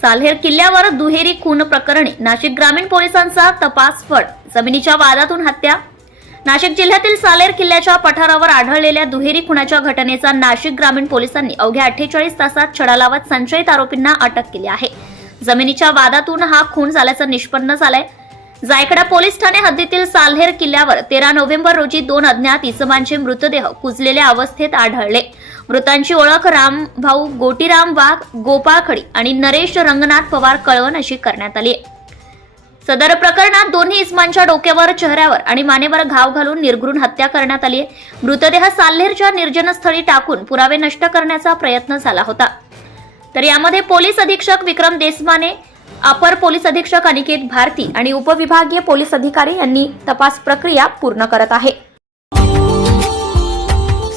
सालहेर किल्ल्यावर दुहेरी खून प्रकरणी नाशिक ग्रामीण पोलिसांचा तपास फड जमिनीच्या वादातून हत्या. नाशिक जिल्ह्यातील सालेर किल्ल्याच्या पठारावर आढळलेल्या दुहेरी खुनाच्या घटनेचा नाशिक ग्रामीण पोलिसांनी अवघ्या अठ्ठेचाळीस तासात छडा लावत संशयित आरोपींना अटक केली आहे. जमिनीच्या वादातून हा खून झाल्याचं निष्पन्न झालंय. जायकडा पोलीस ठाणे हद्दीतील साल्हेर किल्ल्यावर तेरा नोव्हेंबर रोजी दोन अज्ञात इसमांचे मृतदेह कुजलेल्या अवस्थेत आढळले. मृतांची ओळख रामभाऊ गोटीराम वाघ गोपाळ खडी आणि नरेश रंगनाथ पवार कळवण अशी करण्यात आली आहे. सदर प्रकरणात दोन्ही इस्मांच्या डोक्यावर चेहऱ्यावर आणि मानेवर घाव घालून निर्घृण हत्या करण्यात आली आहे. मृतदेह साल्हेरच्या निर्जनस्थळी टाकून पुरावे नष्ट करण्याचा प्रयत्न झाला होता. तर यामध्ये पोलीस अधीक्षक विक्रम देसमाने अपर पोलीस अधीक्षक अनिकेत भारती आणि उपविभागीय पोलीस अधिकारी यांनी तपास प्रक्रिया पूर्ण करत आहे.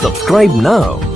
Subscribe now